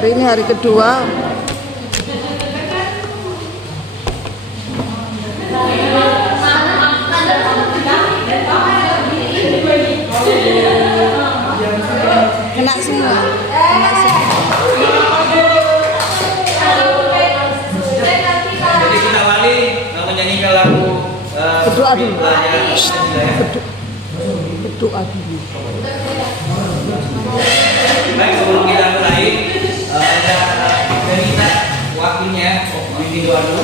Hari ini hari kedua. Kena semua. Kena semua. Jadi kita wali menyanyikan lagu berdoa dulu. Berdoa dulu. Baik, sebelum kita mulai ada cerita waktunya bimbing doa dulu.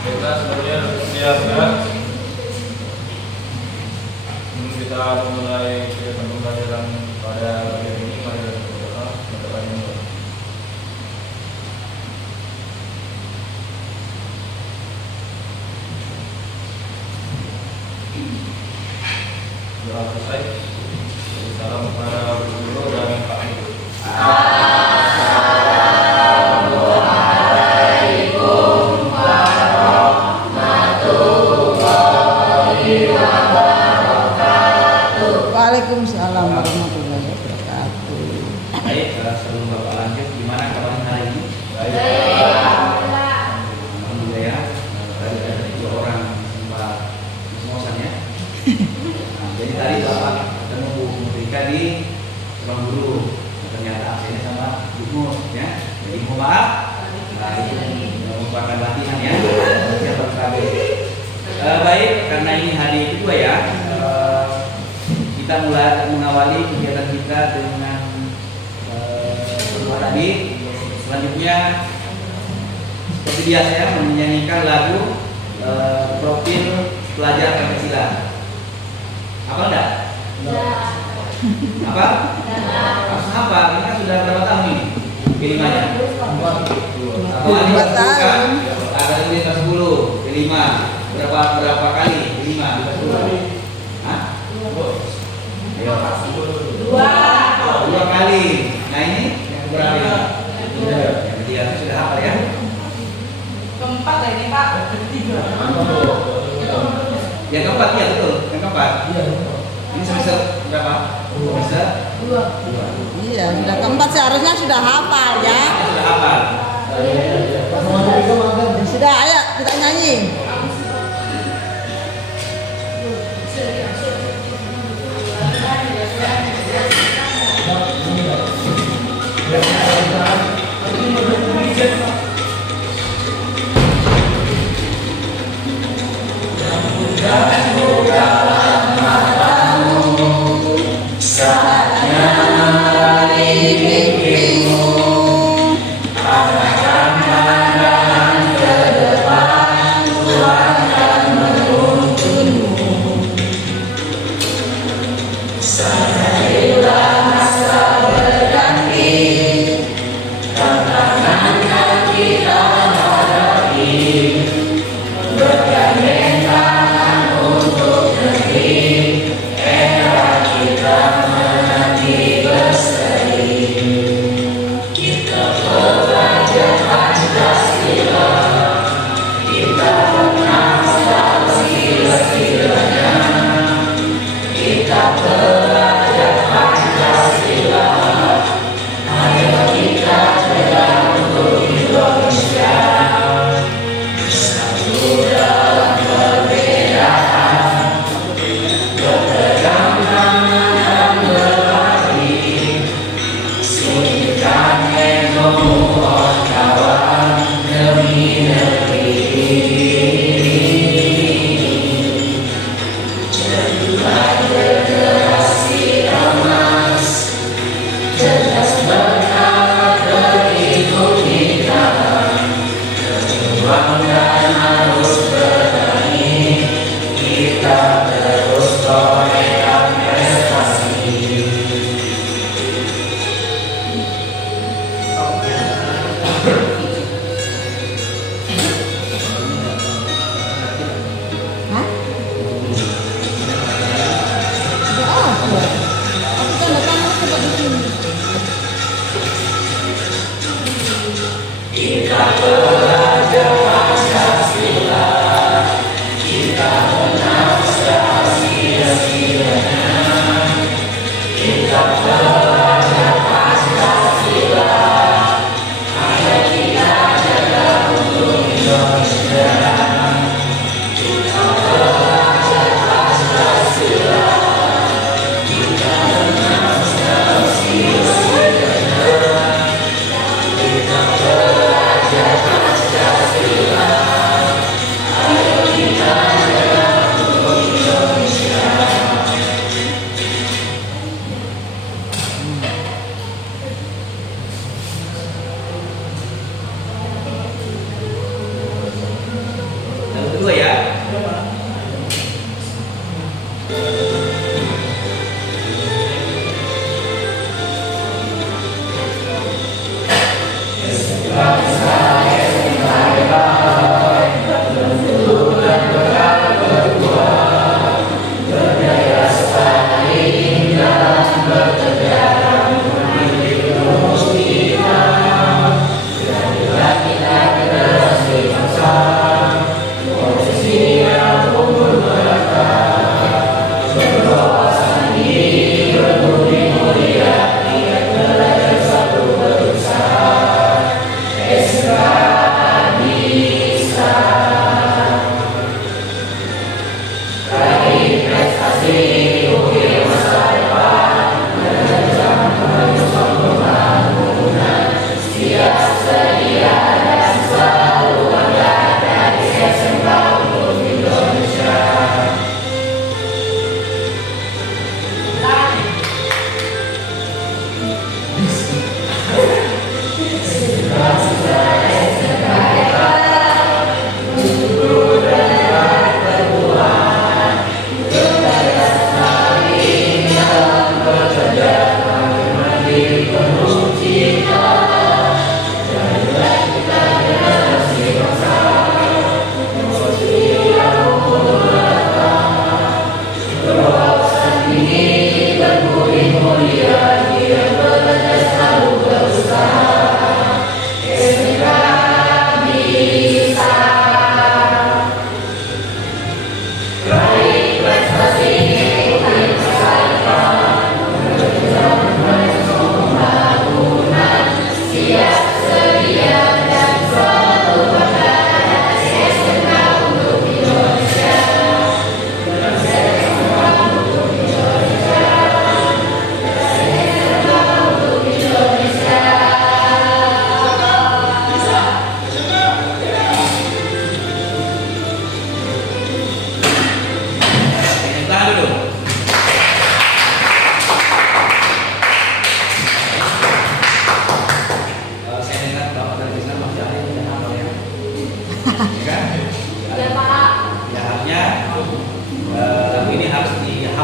Kita semuanya siap ya. Kita memulai pembelajaran pada hari ini. Mari kita berdoa. Doa selesai. Salam kepada guru dan Pak Guru. Waalaikumsalam warahmatullahi wabarakatuh. Baik, sebelum Bapak lanjut, gimana kabarnya hari ini? Alhamdulillah ya. Tadi ada 2 orang Mbak Mosan ya. Nah, jadi tadi Bapak ketemu Bu Mutrika di ruang guru. Ternyata akhirnya sama Bu Mus ya. Jadi mohon maaf. Nah, itu merupakan latihan ya. Latihan berkali. Baik, karena ini hari kedua ya. Kita mulai mengawali kegiatan kita dengan berdoa tadi. Selanjutnya seperti biasa ya, menyanyikan lagu profil pelajar Pancasila. Apa enggak? Apa? Harus apa? Ini kan sudah berapa tahun ini? Kelimanya? 2 tahun. Ada ini 10, kelima. Berapa kali? 5, 10. Hah? Ayo. 2 kali. Nah ini yang berapa? Yang ketiga sudah hafal ya? Keempat ya ini Pak. Yang keempat ya betul. Yang keempat. Ini semester berapa? Semester 2. Iya, sudah keempat seharusnya sudah hafal ya. Sudah hafal. Sudah, ayo kita nyanyi.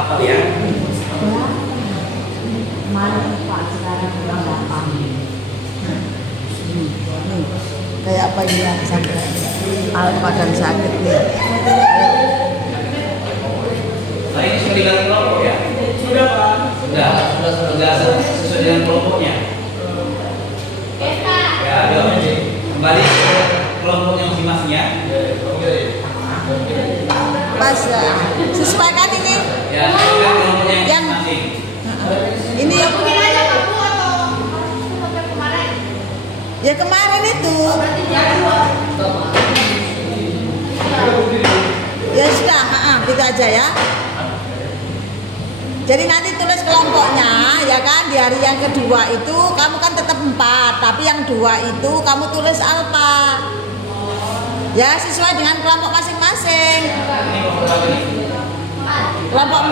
hafal ya. Kemarin Pak, sekarang kurang gampang. Kayak apa ini yang sampai alfa dan sakit nih. Nah ini sudah diganti kelompok ya? Sudah Pak. Sudah sesuai dengan kelompoknya. Ya, ayo kembali ke kelompoknya masing-masing ya. Pas sesuaikan ini. Ya, sesuaikan kelompoknya Yang masing-masing. ini ya. Mungkin aja kamu atau kemarin. Ya kemarin itu. Ya sudah, gitu aja ya. Jadi nanti tulis kelompoknya ya kan, di hari yang kedua itu kamu kan tetap 4, tapi yang 2 itu kamu tulis alfa. Ya sesuai dengan kelompok masing-masing. Kelompok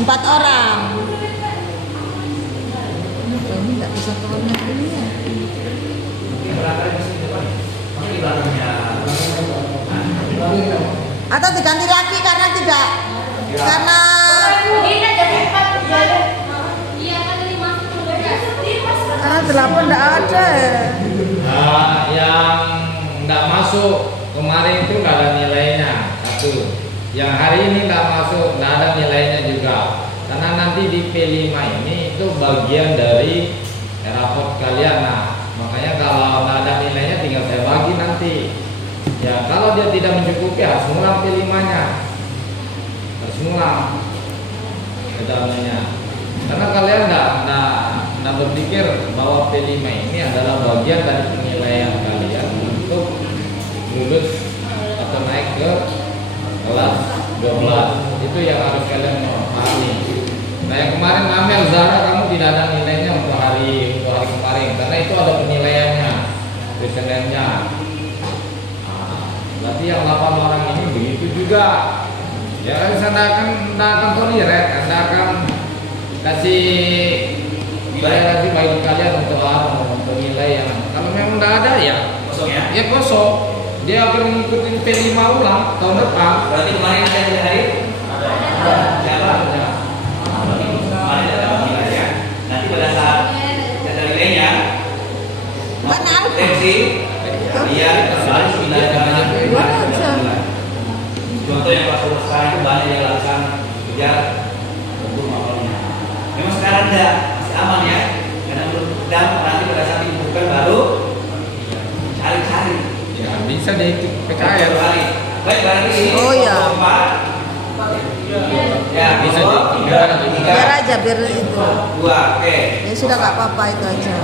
4 orang. Ini nggak bisa keluarnya ini ya. Atau diganti lagi karena tidak karena karena 8 enggak ada. Nah, yang enggak masuk kemarin itu enggak ada nilainya, 1. Yang hari ini enggak masuk, enggak ada nilainya juga. Karena nanti di P5 ini itu bagian dari raport kalian. Nah, makanya kalau enggak ada nilainya tinggal saya bagi nanti. Ya, kalau dia tidak mencukupi harus ngulang P5-nya. Harus ngulang kedalamnya. Karena kalian enggak berpikir bahwa P5 ini adalah bagian dari penilaian kalian untuk lulus atau naik ke kelas 12. Itu yang harus kalian pahami. Nah, yang kemarin Amel Zara kamu tidak ada nilainya untuk hari kemarin karena itu ada penilaiannya, kuesionernya. Berarti yang 8 orang ini begitu juga. Ya, Anda akan toleran, Anda akan kasih bagi kalian untuk nilai yang kalau memang tidak ada ya Kosong ya? ya kosong. Dia akan mengikuti P5 ulang tahun depan. Berarti kemarin ada hari? Ada. Siapa? Kemarin ada nilainya. Nanti pada saat data nilainya, Mana alfa? tensi, dia kembali 9 kali. Contoh yang pas sekarang itu banyak yang lakukan kejar untuk mapalnya. Memang sekarang enggak, masih aman ya, karena belum dampak nanti pada saat dibuka baru cari-cari. Ya bisa diikut PKR. Baik, berarti ini Oh, iya. Ya, Bisa kelompok di- Biar aja biar itu. 2, oke. Ya sudah nggak apa-apa itu aja.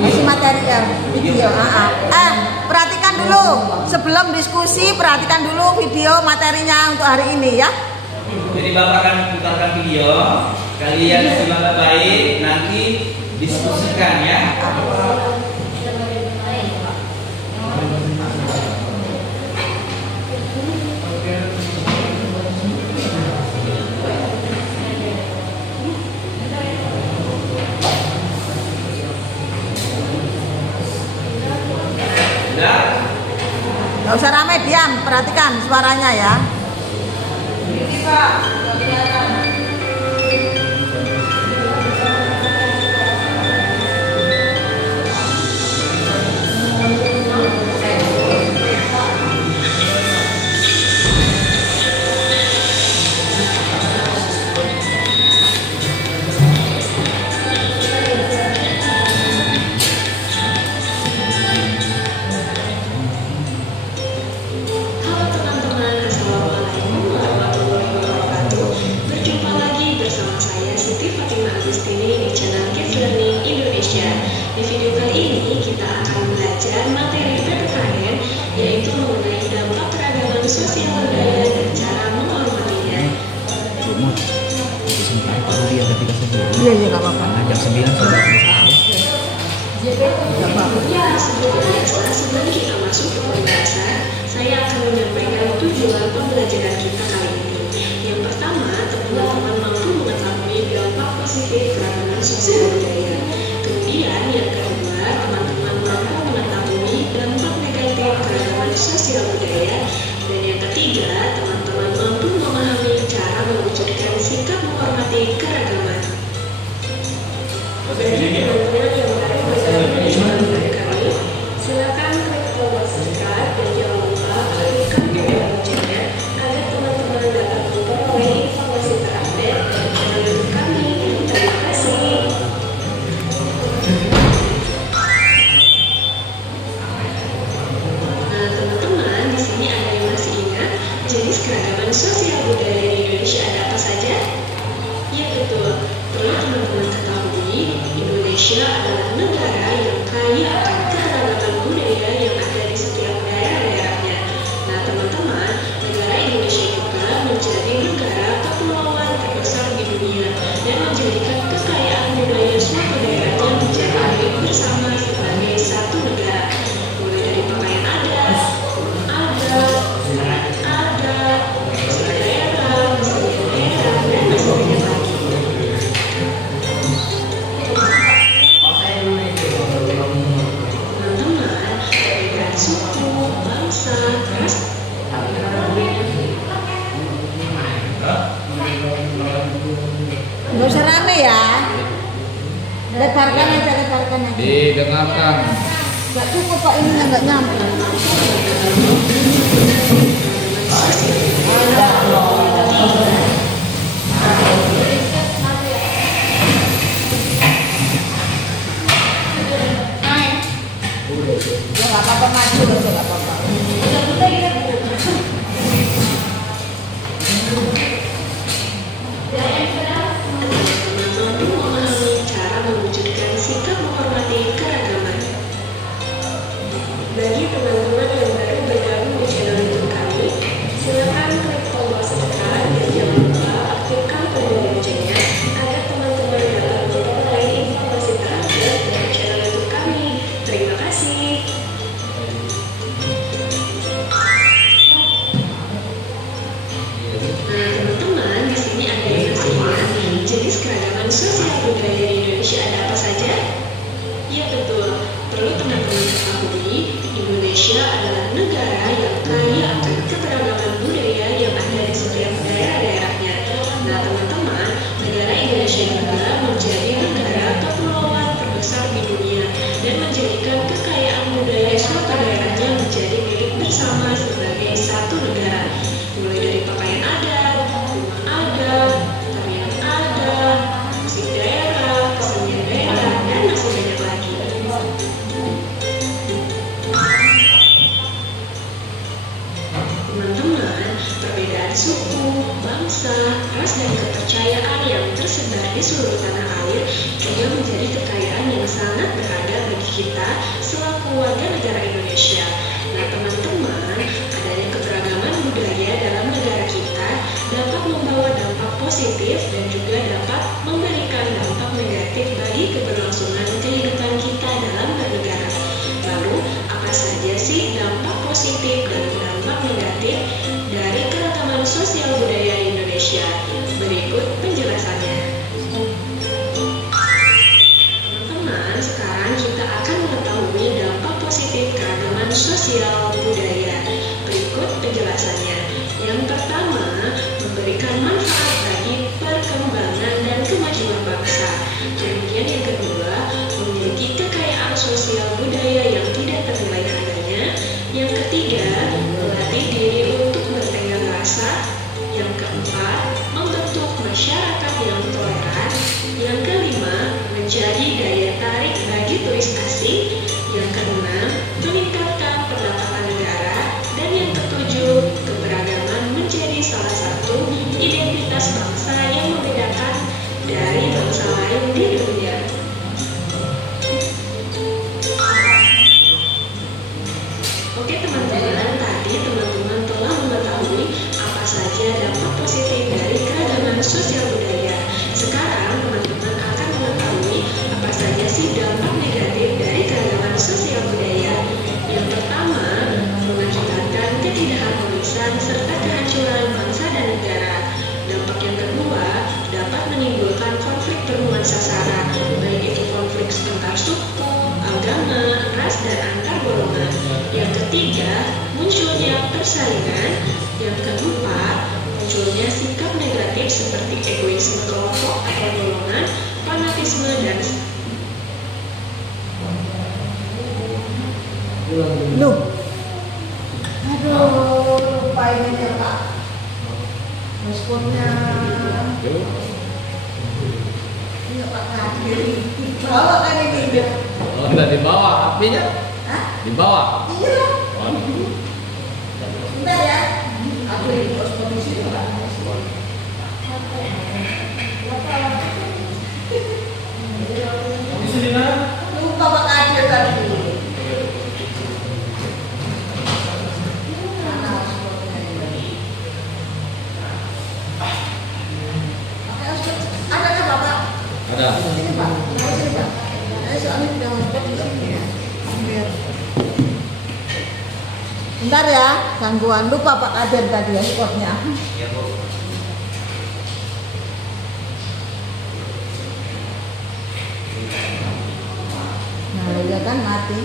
Masih materi ya, video. Perhatikan dulu sebelum diskusi, perhatikan dulu video materinya untuk hari ini ya. Jadi Bapak akan putarkan video, kalian simak baik, nanti diskusikan ya. Sudah? Nggak usah ramai, diam, perhatikan suaranya ya. Ini Pak, udah kelihatan. Halo teman-teman, Assalamualaikum warahmatullahi wabarakatuh. Berjumpa lagi bersama saya Siti Fatimah Agustini di channel Kids Learning Indonesia. Di video kali ini kita akan belajar materi PPKN, yaitu mengenai dampak keragaman sosial budaya dan cara menghormatinya. Iya iya nggak apa-apa. Ya, seperti biasa, sebelum kita masuk ke pembahasan, saya akan menyampaikan tujuan pembelajaran kita kali ini. Yang pertama, teman-teman mampu mengetahui dampak positif keragaman sosial budaya. Kemudian yang kedua, teman-teman mampu mengetahui dampak negatif keragaman sosial budaya. Dan yang ketiga, teman-teman mampu memahami cara mewujudkan sikap menghormati keragaman. Bagi teman-teman yang baru bergabung di channel kami, silakan klik tombol subscribe dan jangan lupa aktifkan tombol loncengnya agar teman-teman dapat memperoleh informasi terupdate dari channel YouTube kami. Terima kasih. Nah, teman-teman, di sini ada yang masih ingat jenis keragaman sosial budaya di Indonesia ada apa saja? Ya betul, perlu teman-teman ketahui, Indonesia adalah negara yang kaya akan keragaman budaya yang ada di setiap daerah-daerahnya. Nah teman-teman, negara Indonesia juga menjadi negara kepulauan terbesar di dunia dan menjadikan kekayaan budaya suatu daerahnya menjadi milik bersama sebagai satu negara. Mulai dari pakaian adat, musik daerah, dan masih banyak lagi. Teman-teman, perbedaan suku, bangsa, ras, Nggak usah rame ya. Lebarkan aja, lebarkan aja. Didengarkan. Nggak cukup kok, ini nggak nyampe. Ya nggak apa-apa, maju aja nggak apa-apa. mampu memahami cara mewujudkan sikap menghormati keragaman. Bagi teman-teman yang baru bergabung di channel YouTube kami, silakan klik tombol subscribe dan jangan lupa aktifkan tombol loncengnya agar teman-teman dapat memperoleh informasi terupdate dari channel YouTube kami. Terima kasih. Nah, teman-teman, di sini ada yang masih ingat jenis keragaman sosial budaya di Indonesia ada apa saja? Ya betul, perlu teman-teman ketahui, Indonesia adalah negara yang kaya akan keberagaman budaya yang ada di setiap daerah-daerahnya. Nah, teman-teman, negara Indonesia juga menjadi negara kepulauan terbesar di dunia dan menjadikan kekayaan budaya suatu daerahnya menjadi milik bersama sebagai satu negara. Mulai dari pakaian adat, rumah adat, tarian adat, musik daerah, kesenian daerah, dan masih banyak lagi. Teman-teman, perbedaan suku, bangsa, ras, dan kepercayaan yang tersebar di seluruh tanah air juga menjadi kekayaan yang sangat berharga bagi kita selaku warga negara Indonesia. Nah teman-teman, adanya keberagaman budaya dalam negara kita dapat membawa dampak positif dan juga dapat memberikan dampak negatif bagi keberlangsungan kehidupan kita dalam bernegara. Lalu, apa saja sih dampak positif dan dampak negatif dari keragaman sosial budaya di Indonesia? Berikut penjelasannya. Teman-teman, sekarang kita akan mengetahui dampak positif keragaman sosial budaya. Berikut penjelasannya. Yang pertama, memberikan manfaat bagi perkembangan egoisme kelompok atau golongan, fanatisme, dan Loh. Aduh, lupa ini ya Pak. Responnya. Iya Pak Kadir. Bawa kan ini. Oh, enggak dibawa HP-nya? Hah? Dibawa. Iya. Oh. Bentar ya. Aku di pos polisi Pak. Bisa di mana? Lupa Pak Kadir tadi. Ada kan Bapak? Ada. Sini Pak. Sini Pak. Soalnya udah hotspot di sini ya. Bentar ya, gangguan lupa Pak Kadir tadi ya spotnya. Ya Bu. Nah, ya kan mati.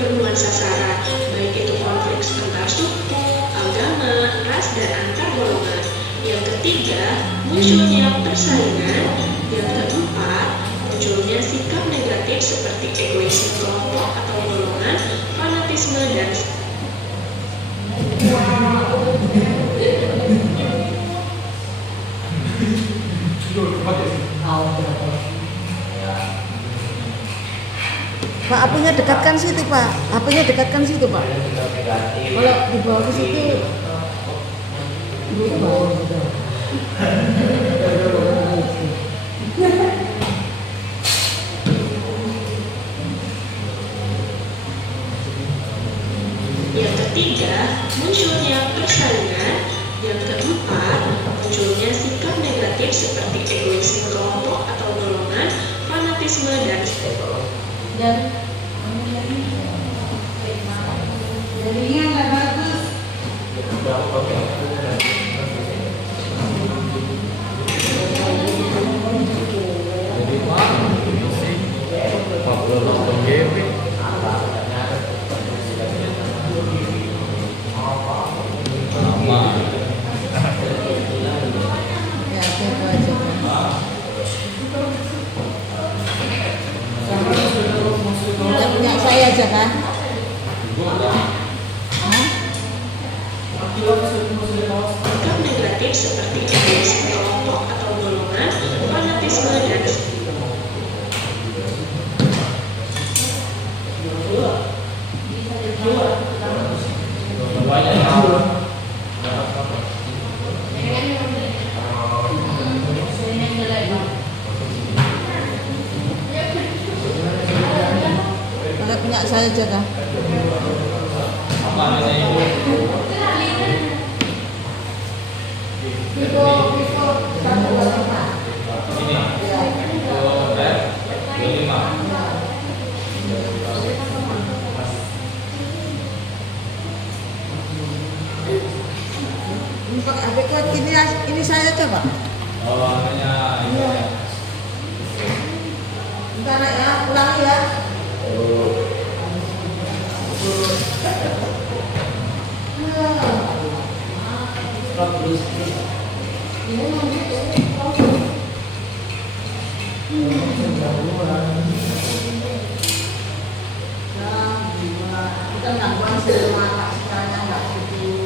bernuansa sara, baik itu konflik antar suku, agama, ras, dan antar golongan. Yang ketiga, munculnya persaingan. Yang keempat, munculnya sikap negatif seperti egoisme kelompok atau golongan, fanatisme, dan Pak, apinya dekatkan situ Pak. Apinya dekatkan situ Pak. Kalau dibawa ke situ. yang ketiga, munculnya persaingan. Yang keempat, munculnya sikap negatif seperti egoisme kelompok atau golongan, fanatisme, dan Jadinya nggak bagus. Jadi Pak, misi 48 GB. Lama. Ya, itu aja. Yang punya saya aja kan? Hah? sikap negatif seperti egoisme kelompok atau golongan, fanatisme, dan Pakai punya saya aja kan? Apa namanya itu? Vivo 125. Ini. Itu F25. Ini pakai HP kuat ini saya coba. Oh, namanya ini. Iya. Bentar ya, ulangi ya. Kita nggak buang semua sekarang nggak gitu.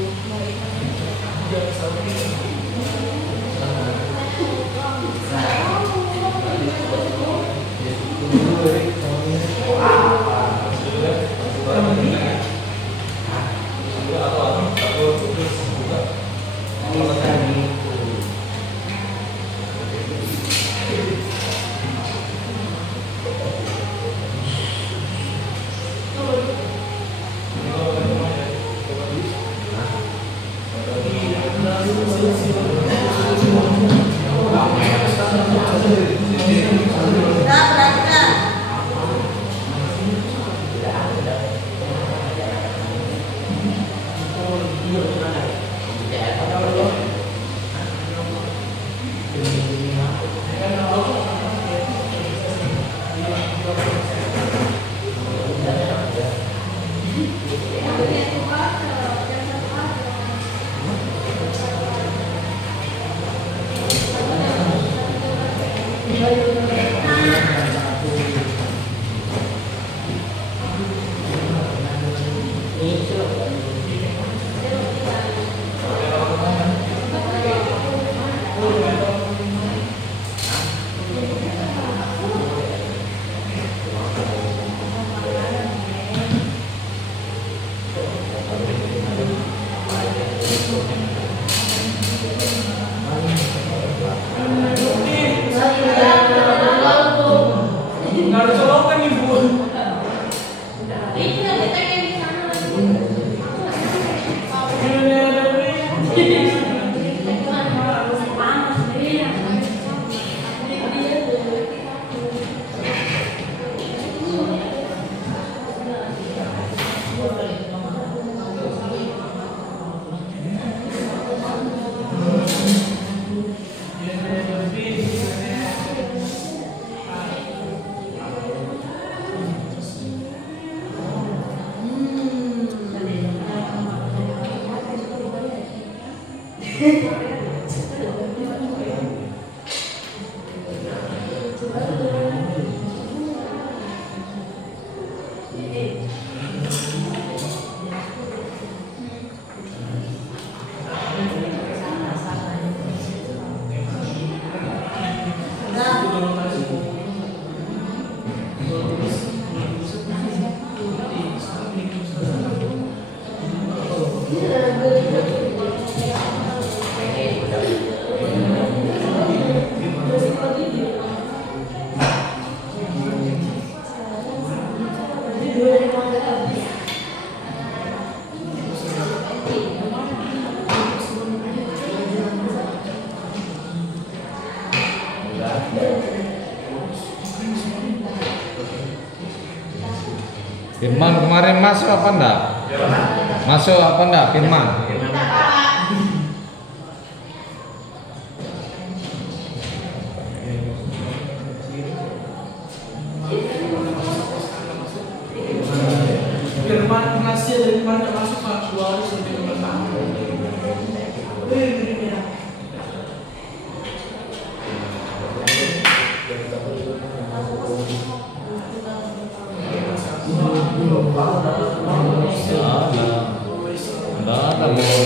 Firman kemarin masuk apa enggak? Masuk apa enggak Firman? Firman rahasia dari kemarin nggak masuk Pak, 2 hari sampai 5 tahun. Enggak ada.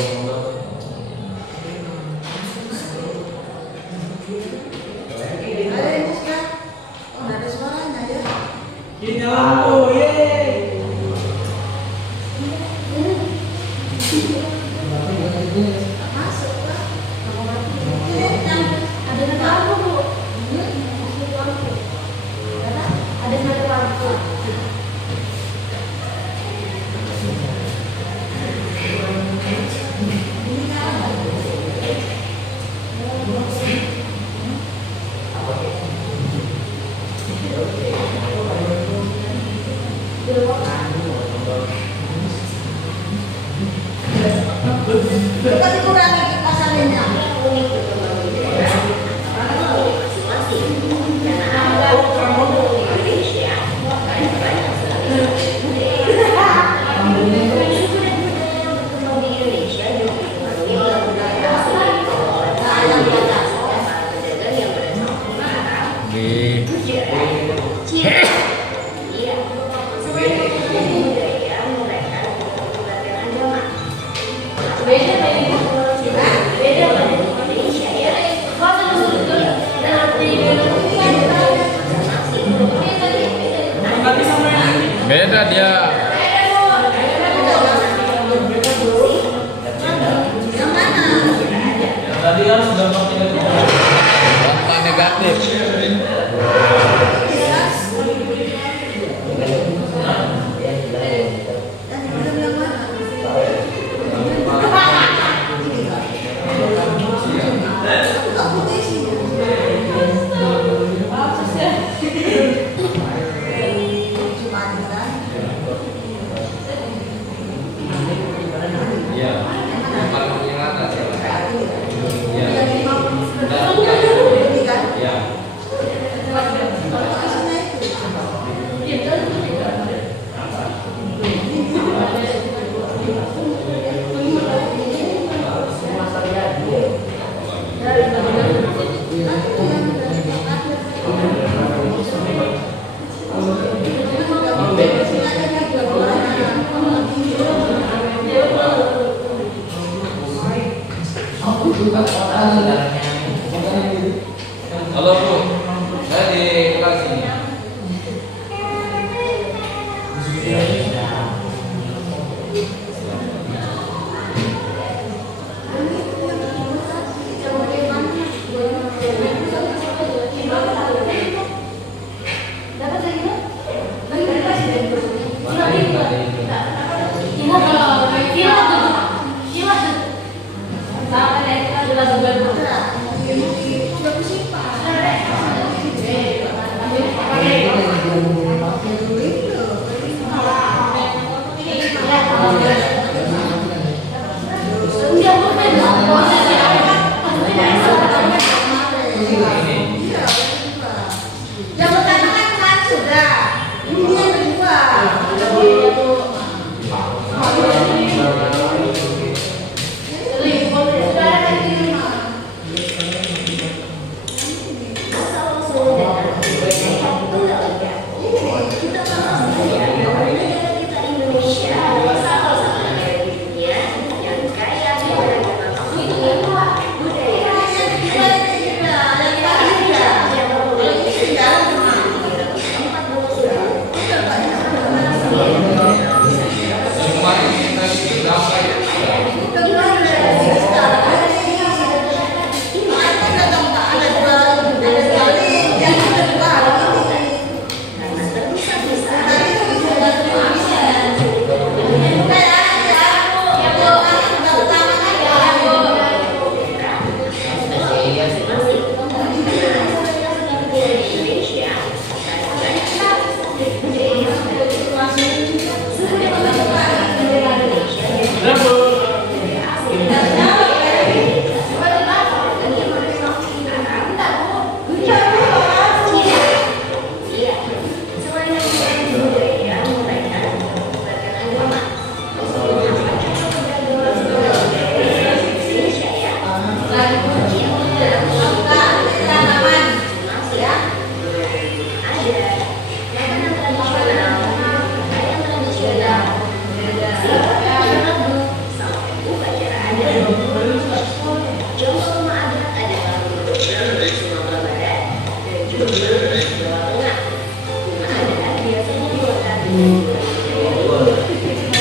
ada dia. Yang mana? Yang tadi kan sudah Dampak negatif. Ya, yang atas ya. Ya. Ya. Halo Bu, saya di kelas ini.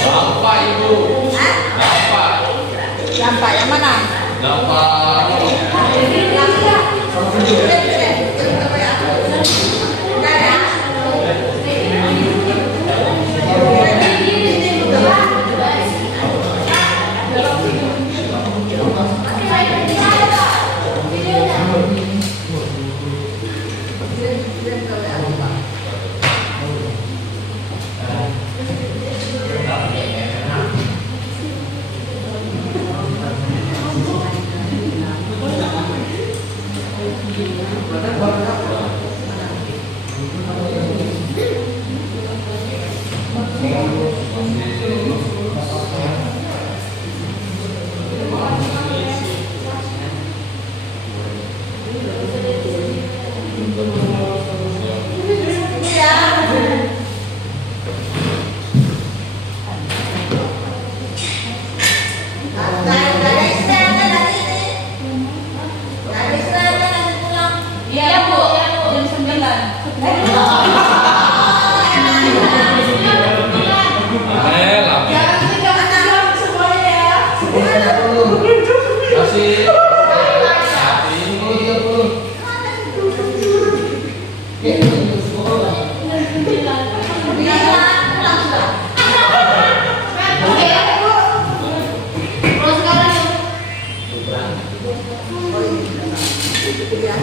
Dampak Ibu. Dampak. Dampak yang mana? Dampak. Oh ini ya.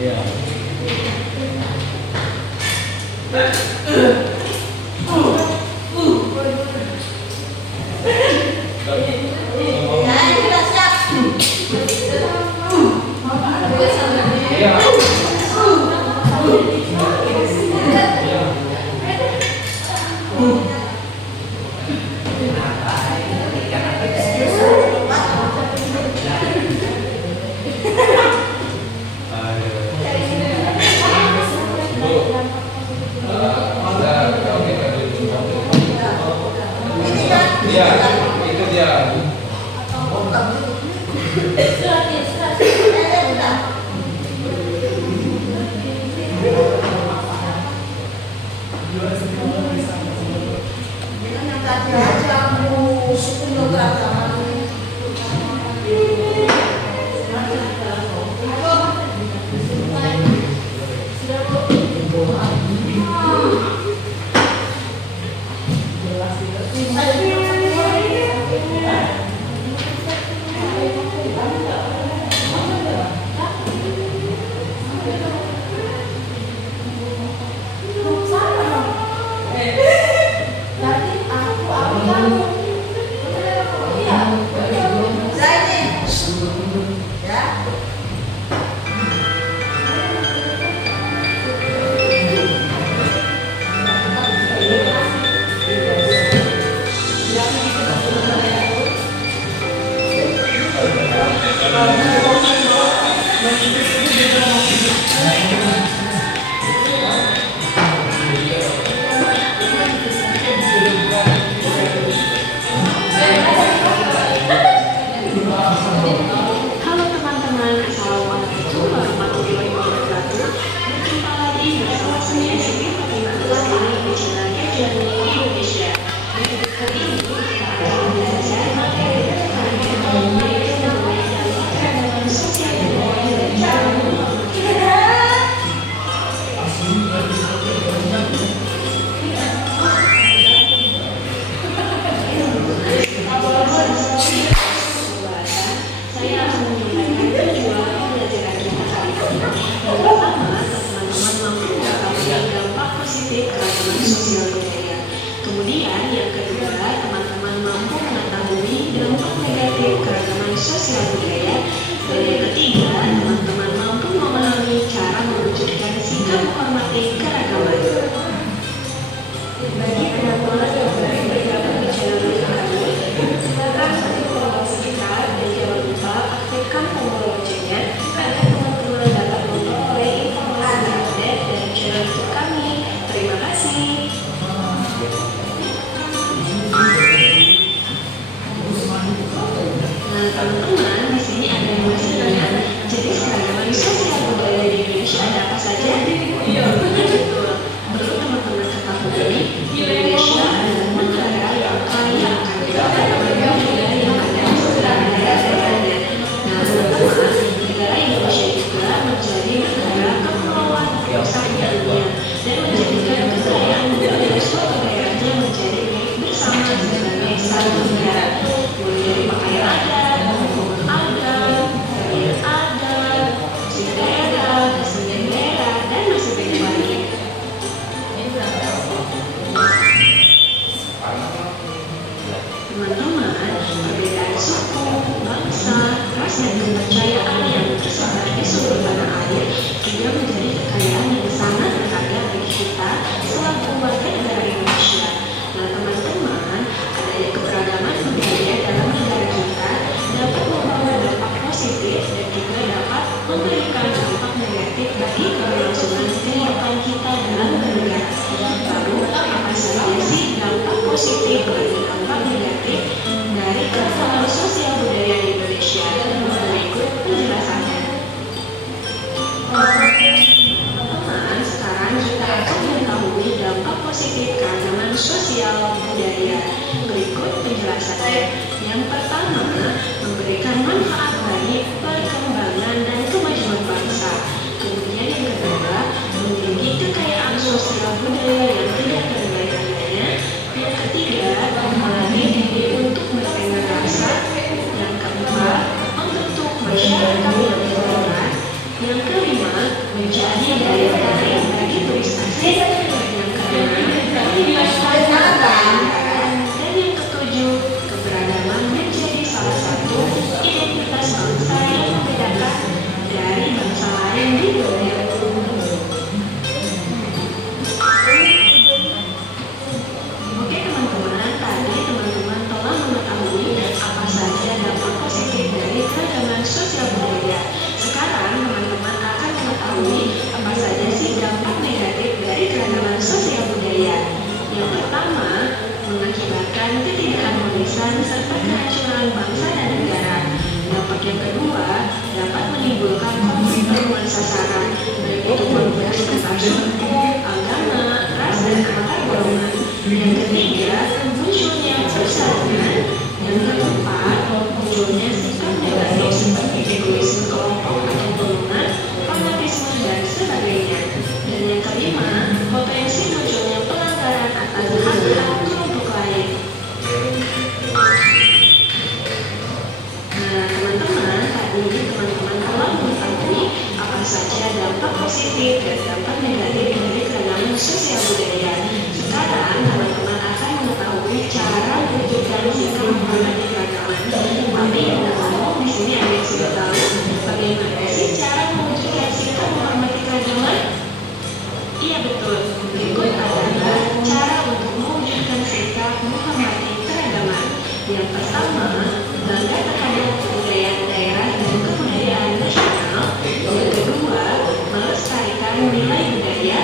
Iya. Ya ini sudah siap. Iya. Iya, itu dia. Halo teman-teman, Assalamualaikum warahmatullahi wabarakatuh. Berjumpa lagi bersama saya Siti Fatimah Al-Fatihah di channel Get Learning Indonesia. Di video kali ini kita akan belajar materi dasar ekonomi dan keragaman sosial budaya dan cara memahami. Saya akan menyampaikan tujuan pembelajaran kita hari ini. Yang pertama, teman-teman mampu mengetahui dampak positif keragaman sosial budaya. Kemudian yang kedua, teman-teman mampu mengetahui dampak negatif keragaman sosial budaya. Dan yang ketiga, teman-teman mampu memahami cara mewujudkan sikap menghormati keragaman. Bagi teman-teman yang baru bergabung di channel kami, silakan ketik tombol subscribe dan jangan lupa aktifkan tombol loncengnya agar teman-teman dapat memperoleh informasi update dari channel YouTube kami. Terima kasih. Nah, teman-teman bisa kedua, dapat menimbulkan konflik temuan sasaran, baik itu konflik antar suku, agama, ras, dan antar golongan. Yang ketiga, munculnya persaingan. Yang keempat, munculnya sikap negatif seperti egoisme kelompok atau golongan, fanatisme, dan sebagainya. Dan yang kelima, potensi munculnya pelanggaran atas hak-hak kelompok lain. Nah, teman-teman, tadi teman-teman telah mengetahui apa saja dampak positif dan dampak negatif dari keragaman sosial budaya. Sekarang, teman-teman akan mengetahui cara mewujudkan sikap menghormati keragaman. Tapi, ngomong di sini ada yang sudah tahu bagaimana sih cara mewujudkan sikap menghormati keragaman? Iya betul, berikut adalah cara untuk mewujudkan sikap menghormati keragaman. Yang pertama, bangga terhadap kebudayaan daerah dan kebudayaan nasional. Yang kedua, melestarikan nilai budaya.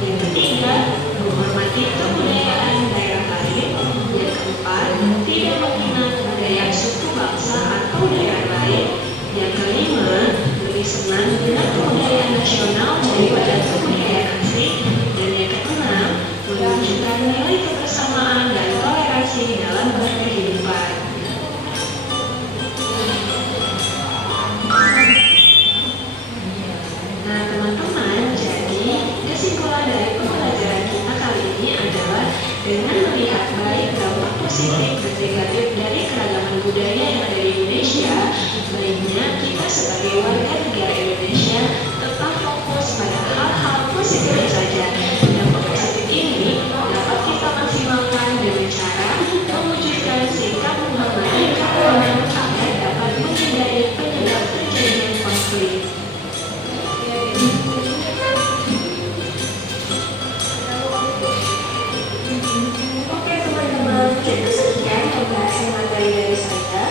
Yang ketiga, menghormati kebudayaan daerah lain. Yang keempat, tidak menghina budaya suku bangsa atau daerah lain. Yang kelima, lebih senang dengan kebudayaan nasional daripada kebudayaan asing. Dan yang keenam, menunjukkan nilai kebersamaan dan toleransi dalam berkehidupan. Nah teman-teman, jadi kesimpulan dari pembelajaran kita kali ini adalah dengan melihat baik dampak positif dan negatif dari keragaman budaya yang ada di Indonesia, baiknya kita sebagai warga negara Indonesia tetap fokus pada hal-hal positif saja. Dampak positif ini dapat kita maksimalkan dengan cara mewujudkan sikap menghormati keragaman agar dapat menghindari penyebab terjadinya konflik. Oke teman-teman, cukup sekian pembahasan materi dari saya.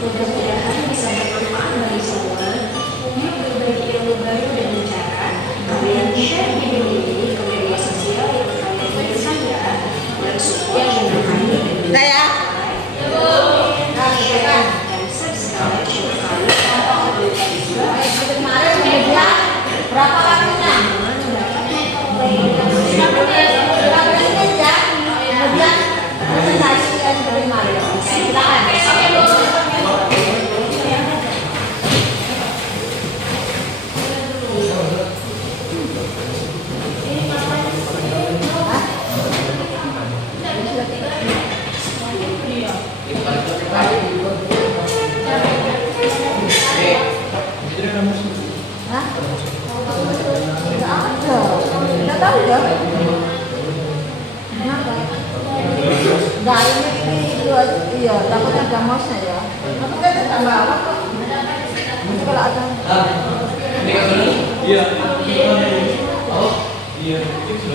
Mudah-mudahan bisa bermanfaat bagi semua. Yuk berbagi ilmu baru dengan cara kalian share video ini ke media sosial yang kalian pilih saja, dan support channel kami dengan Saya. share, dan subscribe channel kami. Kemarin kemudian berapa waktunya? Kemudian presentasi yang kemarin. Silakan. Hah? Nggak ada. Nggak tahu ya. Kenapa? Nggak, ini iya, takutnya ada mouse-nya ya. Tapi kan tambah apa kok? Nanti kalau ada. Iya. Oh, iya.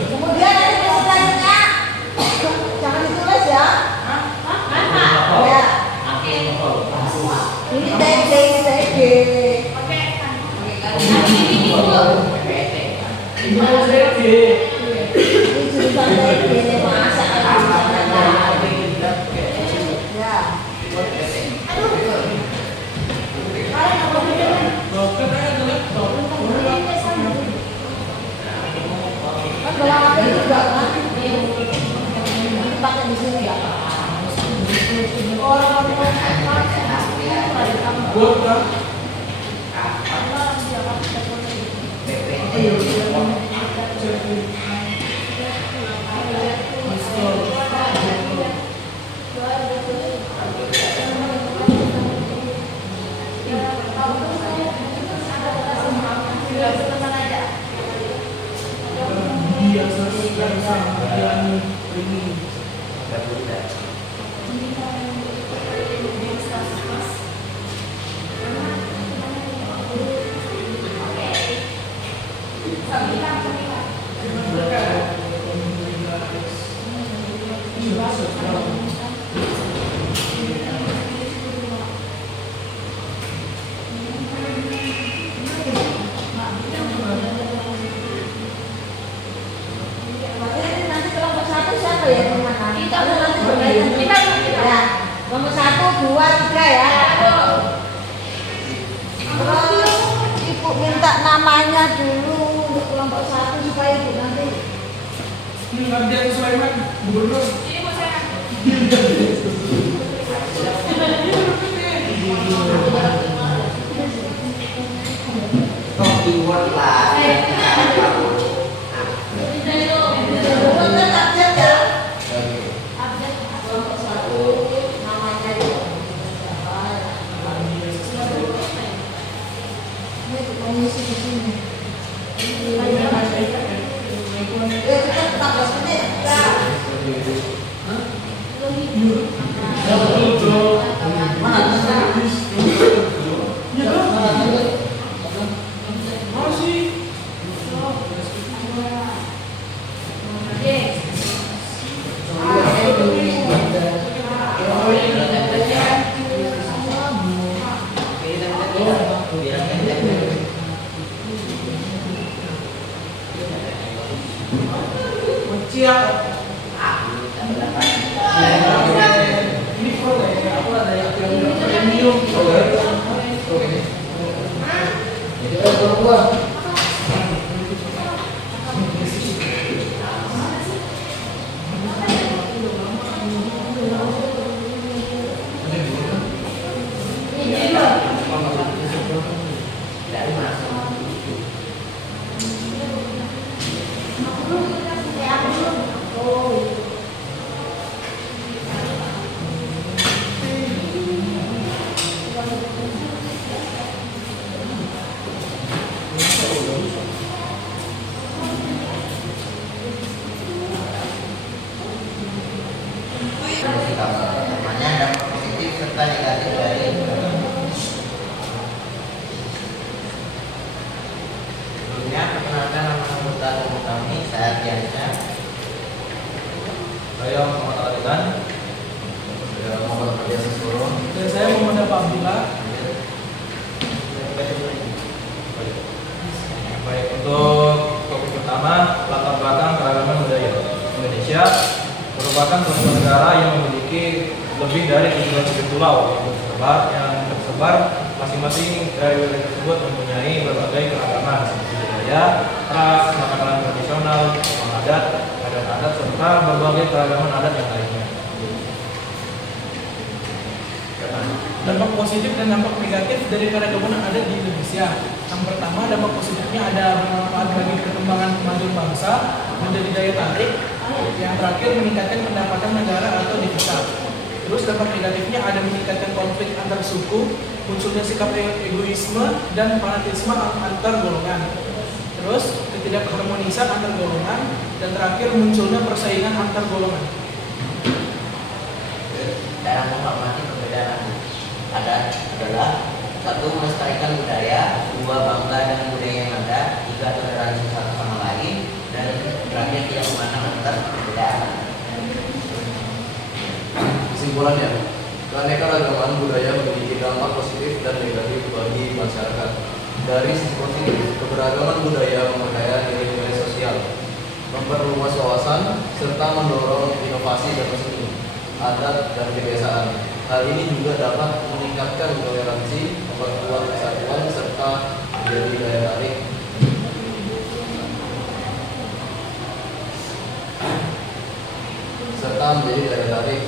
Kemudian ada presentasinya. Jangan ditulis ya. Ya. Ini TG. Ini jurusan TG, masa ya. Kan bawa HP juga kan? Pakai di sini ya. Orang-orang Buat nanti kelompok satu siapa ya, kemana? Kita nanti berkaitan namanya dulu untuk kelompok 1 supaya ibu nanti. Abdian Sulaiman, gubernur. Ini mau saya. Keyword lah. Komisi di sini. Cepat 14 menit. Namanya dampak positif serta negatif dari sebelumnya perkenalkan nama anggota kami, saya Ardiansyah. Saya Muhammad Alidan. Saya Muhammad Alias Soro. Dan saya Muhammad Abdullah. Baik, untuk topik pertama, latar belakang keragaman budaya Indonesia merupakan suatu negara yang memiliki lebih dari 17 pulau yang tersebar masing-masing dari wilayah tersebut mempunyai berbagai keragaman budaya, ras, makanan tradisional, adat serta berbagai keragaman adat yang lainnya. Dampak positif dan dampak negatif dari keragaman adat di Indonesia. Yang pertama, dampak positifnya ada bermanfaat bagi perkembangan kemajuan bangsa, menjadi daya tarik. Yang terakhir, meningkatkan pendapatan negara atau devisa. Terus dampak negatifnya ada meningkatkan konflik antar suku, munculnya sikap egoisme dan fanatisme antar golongan. Terus ketidakharmonisan antar golongan, dan terakhir munculnya persaingan antar golongan. Dalam menghormati perbedaan adat adalah 1. Melestarikan budaya, 2. Bangga dengan budaya yang ada, 3. Toleransi satu sama lain, dan terakhir tidak memandang antar perbedaan. Kesimpulannya, keanekaragaman budaya memiliki dampak positif dan negatif bagi masyarakat. Dari sisi positif, keberagaman budaya memperkaya nilai-nilai sosial, memperluas wawasan, serta mendorong inovasi dalam seni, adat, dan kebiasaan. Hal ini juga dapat meningkatkan toleransi, memperkuat kesatuan, serta menjadi daya tarik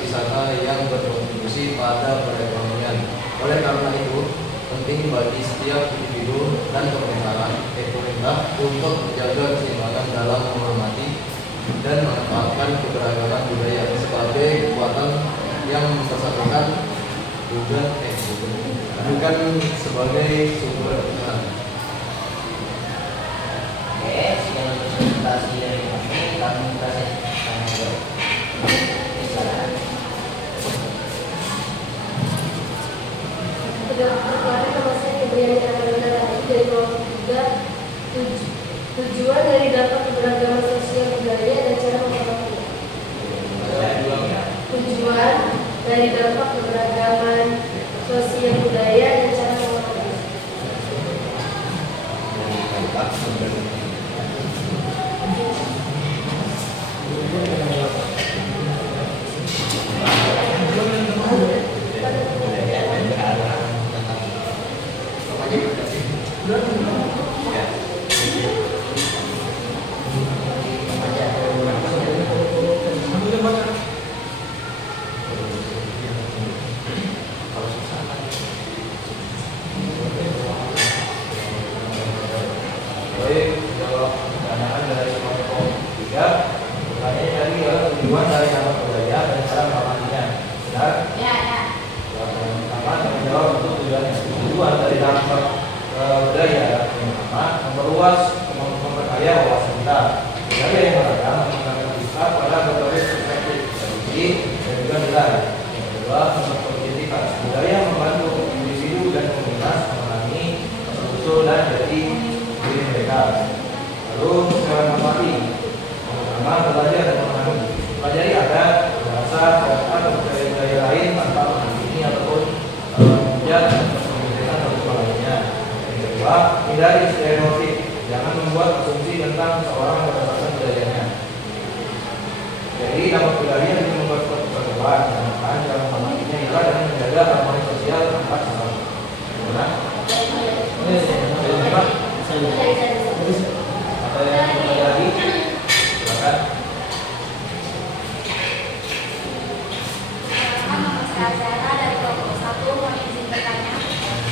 wisata yang berkontribusi pada perekonomian. Oleh karena itu, penting bagi setiap individu dan pemerintah untuk menjaga keseimbangan dalam menghormati dan memanfaatkan keberagaman budaya sebagai kekuatan yang mempersatukan, bukan sebagai sumber tekanan. Oke, sekian untuk presentasi dari kami presentasi. Tujuan dari dampak keberagaman sosial budaya dan cara memperlakukannya. Tujuan dari dampak keberagaman sosial budaya dan cara memperlakukannya. Ya. dampak budaya yang pertama, memperluas memperkaya wawasan kita. Budaya yang beragam mengenalkan kita pada berbagai perspektif tradisi dan juga nilai. Yang kedua, membentuk identitas. Budaya membantu individu dan komunitas memahami asal-usul dan jati diri mereka. Lalu secara mengamati, yang pertama belajar dan memahami. Pelajari adat, bahasa, dan budaya lain tanpa menghakimi ataupun menjudge kesulitan atau lainnya. Yang kedua, hindari stereotip. Jangan membuat asumsi tentang seorang berdasarkan budayanya. Jadi dampak budaya itu membuat perubahan, dan dalam memahaminya ialah dengan menjaga harmoni sosial antar sesama. Benar? Ada yang mau lagi? Silakan. Azara dari kelompok 1 mohon izin bertanya,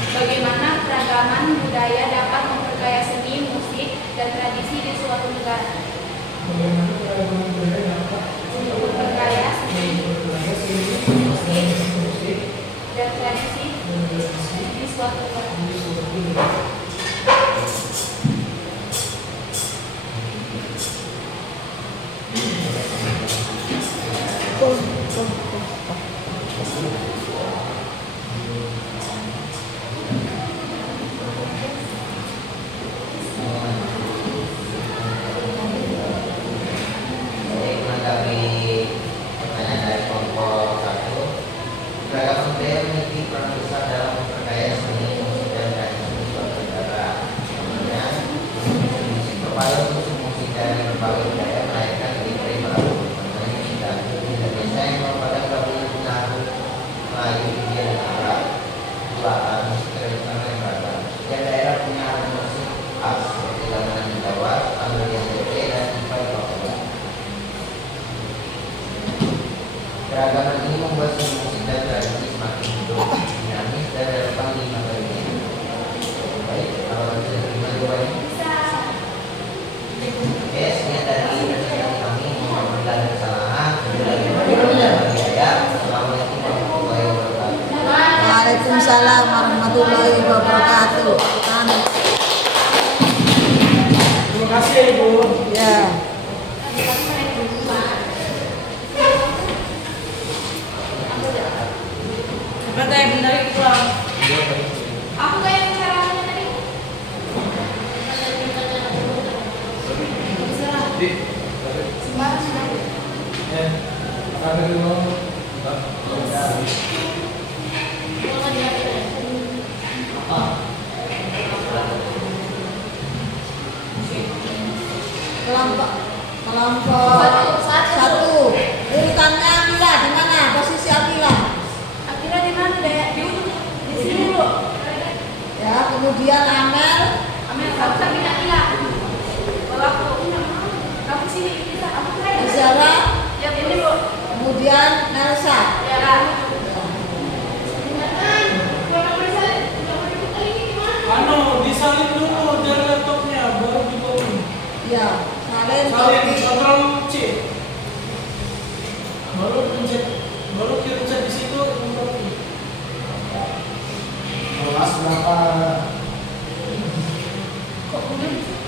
bagaimana keragaman budaya dapat memperkaya seni, musik, dan tradisi di suatu negara? Bagaimana keragaman budaya dapat Memperkaya seni, musik, dan tradisi di suatu negara. Jadi menanggapi pertanyaan dari kelompok 1, beragam budaya memiliki peran besar dalam memperkaya seni, musik, dan tradisi di suatu negara. Contohnya, musik berbagai musik dari berbagai budaya melahirkan ide baru. Contohnya Indonesia yang merupakan gabungan pengaruh Melayu, India, dan Arab. Dua, musik tradisional yang beragam. Setiap daerah punya alat musik khas seperti gamelan Jawa, tambal NTT, dan Ipai Papua. Keragaman ini membuat seni musik dan tradisi semakin hidup, dinamis, dan relevan di masa ini. Baik, kalau bisa terima jawabannya. Oke, sekian dari presentasi kami. Mohon maaf bila ada kesalahan. Assalamualaikum warahmatullahi wabarakatuh. Waalaikumsalam warahmatullahi wabarakatuh. Amin. Terima kasih ya Ibu. Ya. Berarti benar itu pulang. Aku kayak caranya tadi. Sembarang sudah. Ada dulu. Kelompok satu. Urutannya Akila di mana? Posisi Akila. Akhirnya di mana deh? Di sini dulu. Ya, kemudian Amel. Kamu sambil Akila. Bawa aku. Kamu sini bisa. Aku keren. Zara. Ya ini bu. Kemudian Nelsa. Ya. Anu, disalin dulu dari laptopnya, baru dikopi. Ya, salin Salin, kopi. Ctrl C. Baru pencet, baru pencet di situ kopi. Kelas berapa? Kok belum?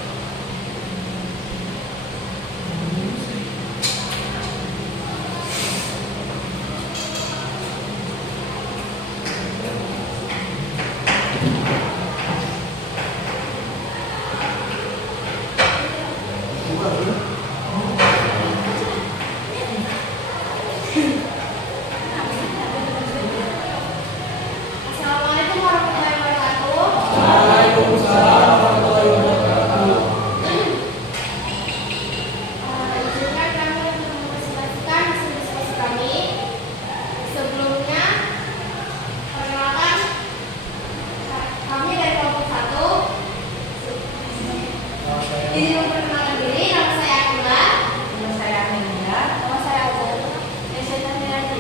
Assalamualaikum warahmatullahi wabarakatuh. Waalaikumsalam warahmatullahi wabarakatuh. Izinkan kami untuk mempresentasikan hasil diskusi kami. Sebelumnya, perkenalkan kami dari kelompok 1. Izin memperkenalkan diri, nama saya Akila. Nama saya Amelia. Nama saya Azara. Dan saya Tandirati.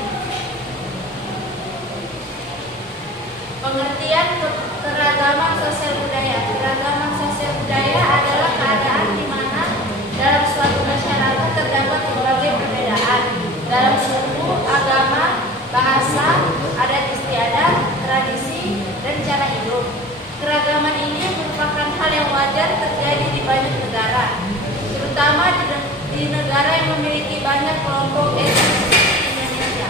Pengertian keragaman sosial budaya. Keragaman sosial budaya adalah keadaan di mana dalam suatu masyarakat terdapat berbagai perbedaan dalam suku, agama, bahasa, adat istiadat, tradisi, dan cara hidup. di banyak negara, terutama di negara yang memiliki banyak kelompok etnis seperti Indonesia.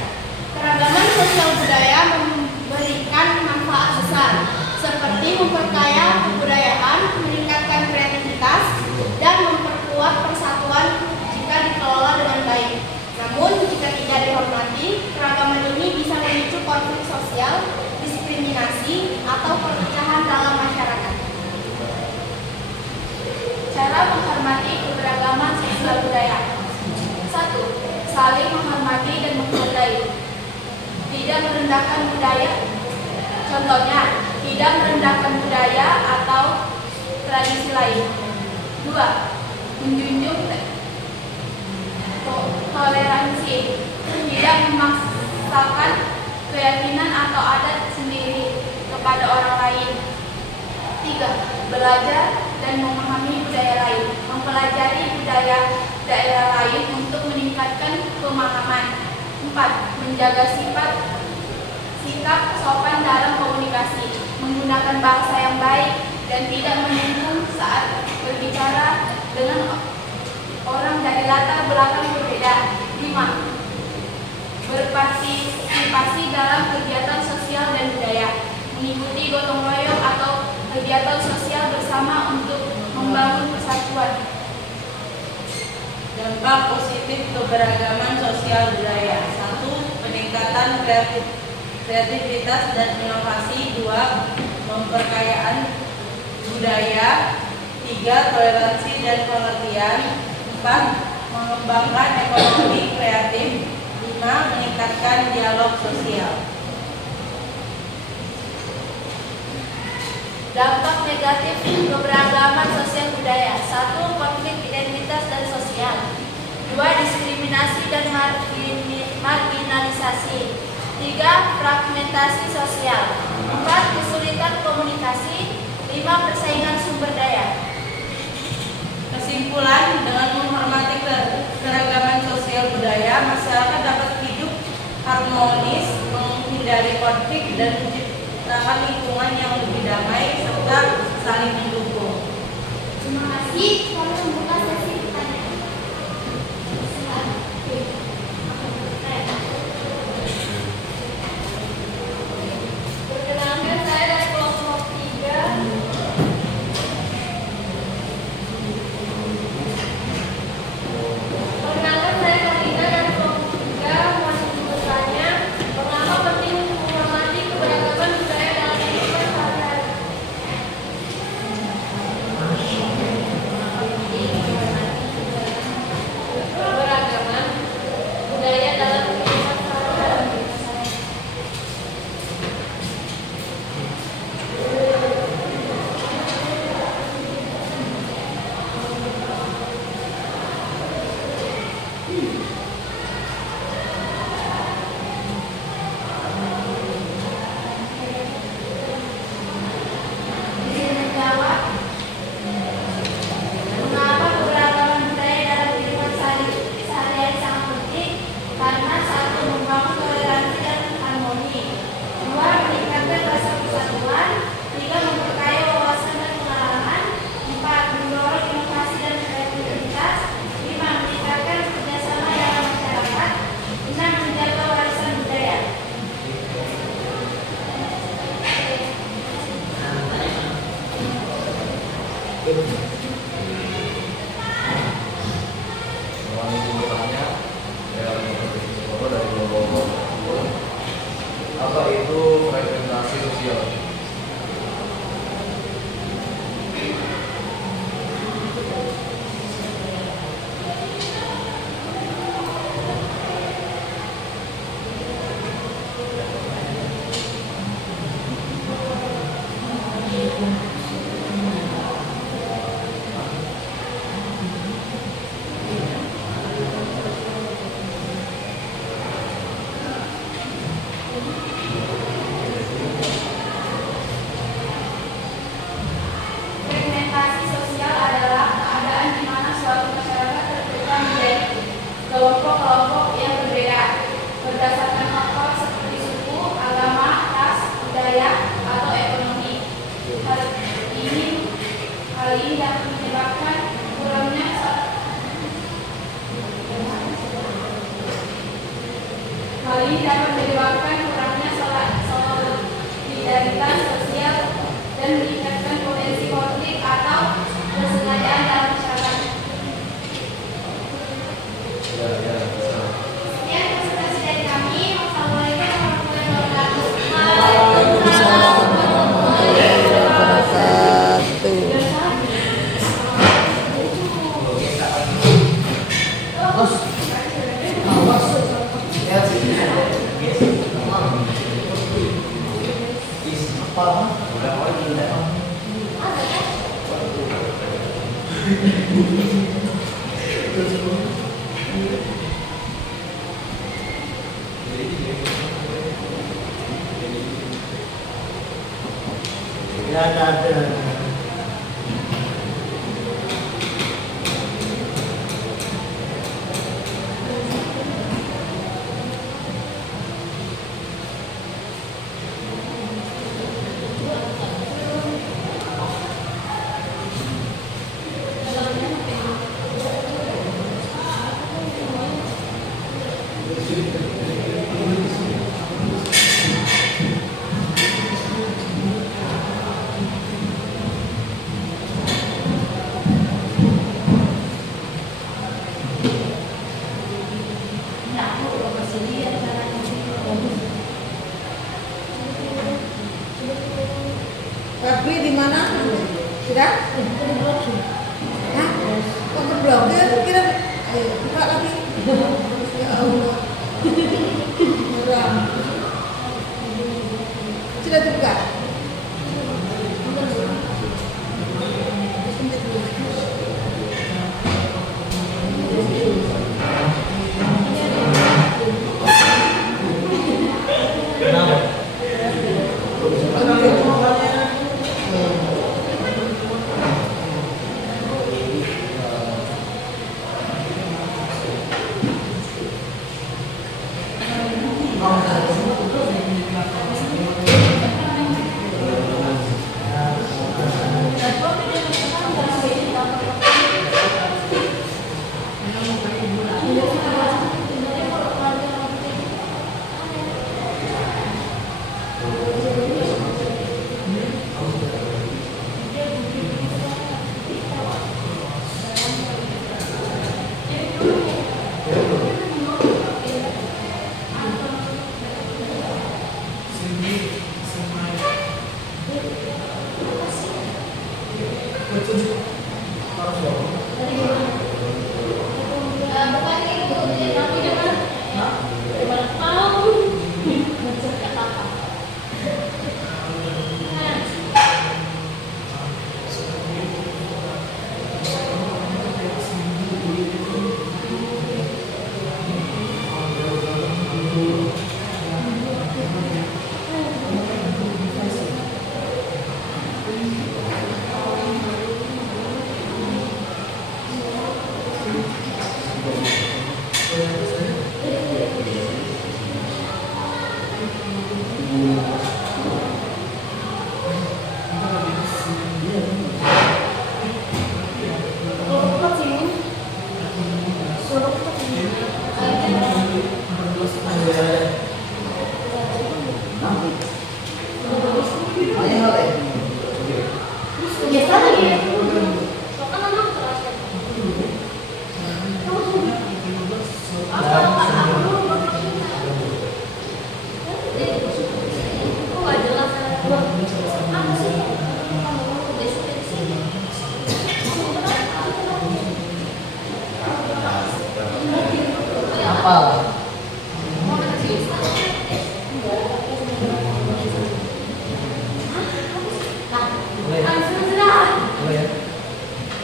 Keragaman sosial budaya memberikan manfaat besar, seperti memperkaya kebudayaan, meningkatkan kreativitas, dan memperkuat persatuan jika dikelola dengan baik. Namun, jika tidak dihormati, keragaman ini bisa memicu konflik sosial, diskriminasi, atau perpecahan dalam masyarakat. Cara menghormati keberagaman sosial budaya. 1. Saling menghormati dan menghargai. Tidak merendahkan budaya. Contohnya, tidak merendahkan budaya atau tradisi lain. 2. Menjunjung toleransi. Tidak memaksakan keyakinan atau adat sendiri kepada orang lain. 3. Belajar dan memahami budaya lain. Mempelajari budaya daerah lain untuk meningkatkan pemahaman. 4. Menjaga sikap sopan dalam komunikasi, menggunakan bahasa yang baik dan tidak menyinggung saat berbicara dengan orang dari latar belakang berbeda. 5. Berpartisipasi dalam kegiatan sosial dan budaya, mengikuti gotong royong atau kegiatan sosial bersama untuk membangun persatuan. Dampak positif keberagaman sosial budaya. 1. Peningkatan kreativitas dan inovasi. 2. Memperkayaan budaya. 3. Toleransi dan pengertian. 4. Mengembangkan ekonomi kreatif. 5. Meningkatkan dialog sosial. Dampak negatif keberagaman sosial budaya. 1. Konflik identitas dan sosial. 2. Diskriminasi dan marginalisasi. 3. Fragmentasi sosial. 4. Kesulitan komunikasi. 5. Persaingan sumber daya. Kesimpulan, dengan menghormati keragaman sosial budaya, masyarakat dapat hidup harmonis, menghindari konflik, dan menciptakan lingkungan yang lebih damai serta saling mendukung. Terima kasih. Kami membuka sesi pertanyaan. Perkenalkan, saya dari kelompok 3. Perkenalkan, saya Karina dari kelompok 3. Mohon bertanya, mengapa penting menghormati keberagaman budaya dalam kehidupan sehari-hari? Keberagaman budaya dalam kehidupan sehari-hari. Menjawab, mengapa keberagaman budaya dalam kehidupan sehari-hari sangat penting? Karena 1. Membangun toleransi dan harmoni. 2. Meningkatkan rasa persatuan. 3. Memperkaya wawasan dan pengalaman. 4. Mendorong inovasi dan kreativitas. 5. Meningkatkan kerjasama dalam masyarakat. 6. Menjaga warisan budaya. Kami ingin bertanya, saya dari kelompok 2. Apa itu fragmentasi sosial? Hal ini dapat menyebabkan kurangnya solidaritas sosial dan meningkatkan potensi konflik atau kesengajaan dalam masyarakat. Sekian presentasi dari kami. Wassalamualaikum warahmatullahi wabarakatuh. Febri di mana? Sudah? Hah? Kok terblokir? Kira ayo buka lagi. Ya Allah. Murah. Sudah terbuka?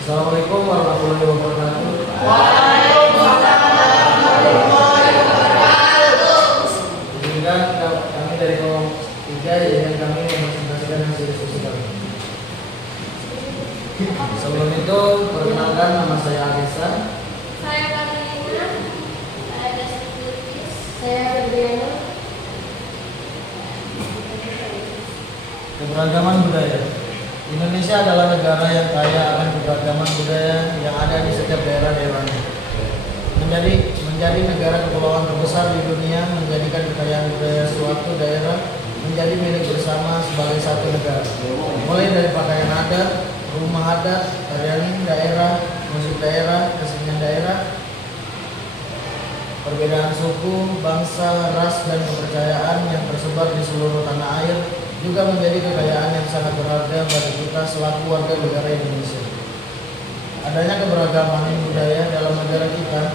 Assalamualaikum warahmatullahi wabarakatuh. Izinkan kami dari kelompok 3 yang kami mempresentasikan hasil diskusi kami. Sebelum itu, perkenalkan nama saya Agesa. Saya Karina. Saya Desputis. Saya Febriana. Keberagaman budaya. Indonesia adalah negara yang kaya akan keberagaman budaya yang ada di setiap daerah-daerahnya. Menjadi negara kepulauan terbesar di dunia menjadikan kekayaan budaya suatu daerah menjadi milik bersama sebagai satu negara. Mulai dari pakaian adat, rumah adat, tarian daerah, musik daerah, kesenian daerah, perbedaan suku, bangsa, ras, dan kepercayaan yang tersebar di seluruh tanah air juga menjadi kekayaan yang sangat berharga bagi kita selaku warga negara Indonesia. Adanya keberagaman budaya dalam negara kita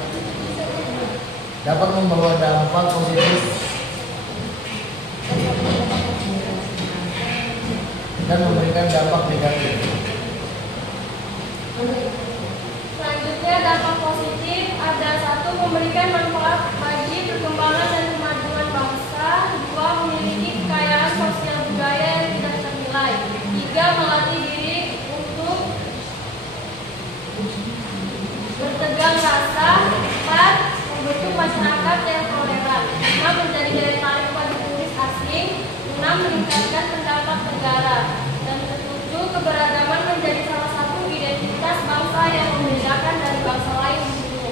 dapat membawa dampak positif dan memberikan dampak negatif. Selanjutnya dampak positif ada: 1. Memberikan manfaat bagi perkembangan dan kemajuan bangsa. 2. Memiliki kekayaan sosial budaya yang tidak ternilai. 3. Melatih diri untuk bertegang rasa. 4. Membentuk masyarakat yang toleran. 5. Menjadi daya tarik bagi turis asing. 6. Meningkatkan pendapatan negara. Dan 7. Keberagaman menjadi salah satu identitas bangsa yang membedakan dari bangsa lain di dunia.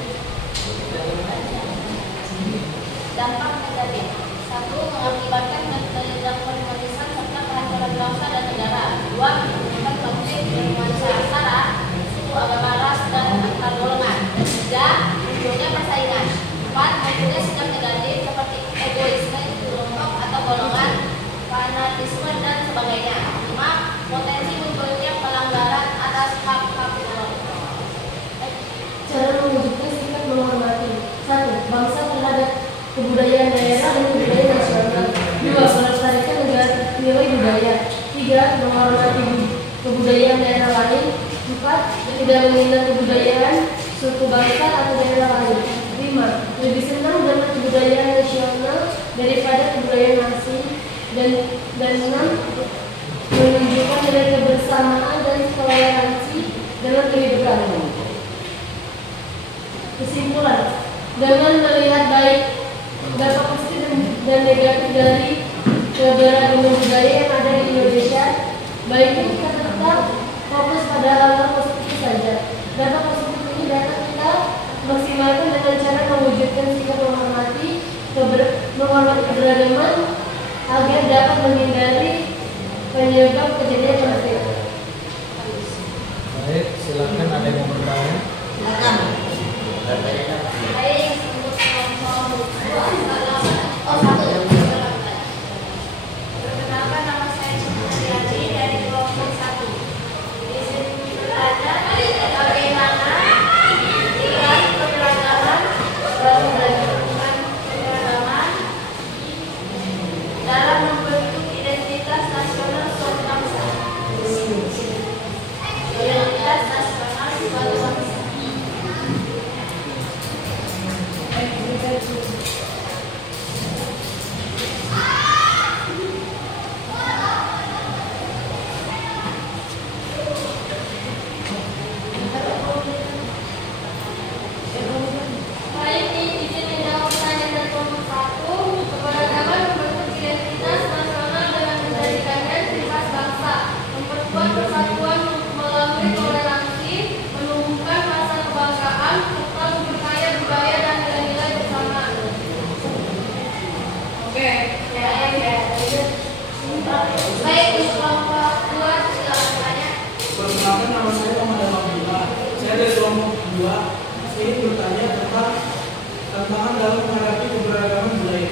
Dampak negatif. 1. Mengakibatkan keterjangkauan serta kehancuran bangsa dan negara. 2. Menimbulkan konflik bernuansa sara, suku, agama, ras, dan antar golongan. 3. Munculnya persaingan. 4. Munculnya sikap negatif seperti egoisme kelompok atau golongan, fanatisme, dan sebagainya. 5. Potensi munculnya pelanggaran atas hak-hak umum. Cara mewujudkan sikap menghormati. 1. Bangsa terhadap kebudayaan daerah dan kebudayaan nasional. 2. Melestarikan nilai budaya. 3. Menghormati kebudayaan daerah lain. 4. Tidak menghina kebudayaan suku bangsa atau daerah lain. 5. Lebih senang dengan kebudayaan nasional daripada kebudayaan asing. Dan 6. Menunjukkan nilai kebersamaan dan toleransi dalam kehidupan. Kesimpulan: dengan melihat baik dampak positif dan negatif dari keberagaman budaya yang ada di Indonesia, baiknya kita tetap fokus pada hal-hal positif saja. Dampak positif ini dapat kita maksimalkan dengan cara mewujudkan sikap menghormati keberagaman agar dapat menghindari penyebab kejadian konflik. Baik, silakan ada yang mau bertanya. Silakan. Perkenalkan, nama saya Supriyanti dari kelompok 1. Di sini bertanya bagaimana peran keberagaman dalam membentuk identitas nasional suatu bangsa. Identitas nasional suatu bangsa. Baik, izin menjawab pertanyaan dari kelompok 1. Keberagaman membentuk identitas nasional dengan menjadikannya ciri khas bangsa, memperkuat persatuan melalui toleransi, menumbuhkan rasa kebanggaan, serta memperkaya budaya dan nilai-nilai bersama. Oke, ya. Baik, di kelompok 2 silakan bertanya. Perkenalkan, nama saya Muhammad Abdullah. Saya dari kelompok 2. Saya ingin bertanya tentang tantangan dalam menghadapi keberagaman budaya.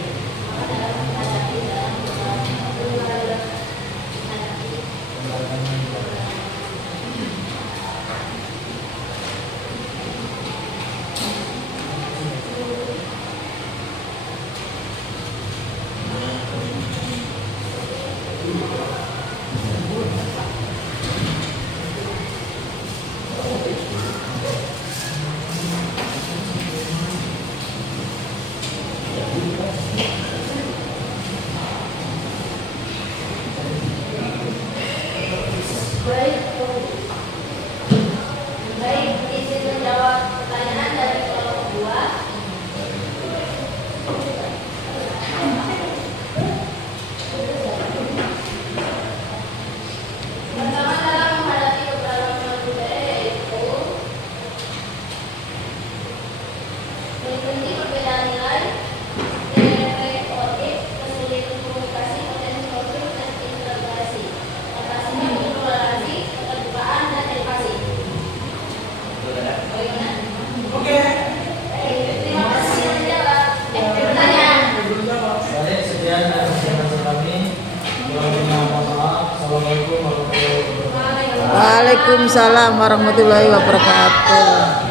Waalaikumsalam warahmatullahi wabarakatuh.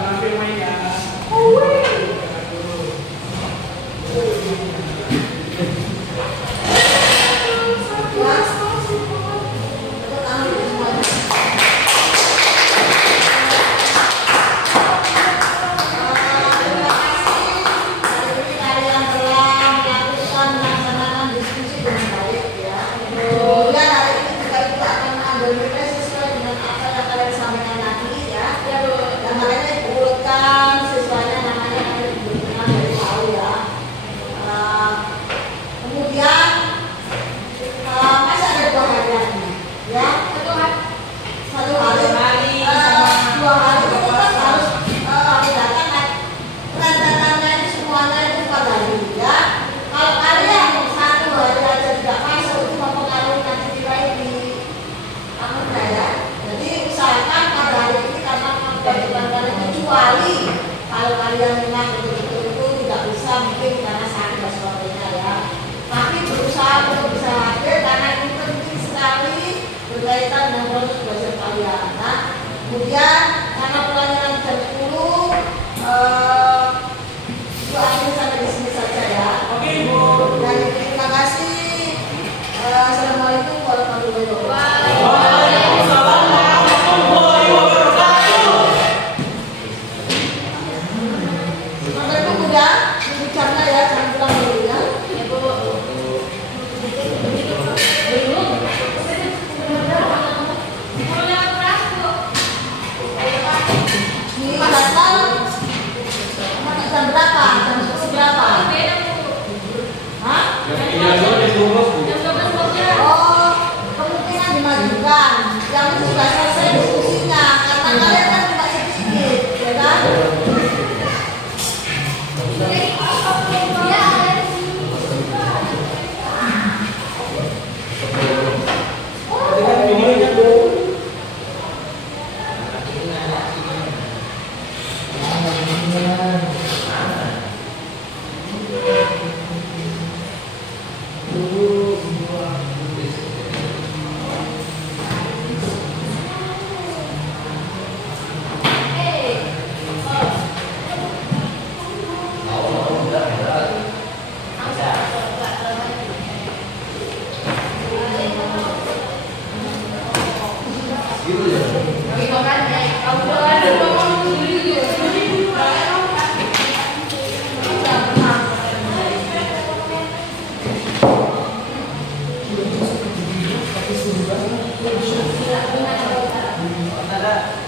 Kemudian karena pelajaran jam 10 itu akhirnya sampai di sini saja ya. Oke Ibu. Dan terima kasih. Assalamualaikum warahmatullahi wabarakatuh. Waalaikumsalam warahmatullahi wabarakatuh. Sampai Ibu udah bicara ya, jangan pulang dulu ya. Ibu. Jam berapa? Jam berapa? Hah? Oh, kemungkinan dimajukan. Yang itu sudah selesai diskusinya. Karena kalian kan cuma sedikit, ya kan? Ada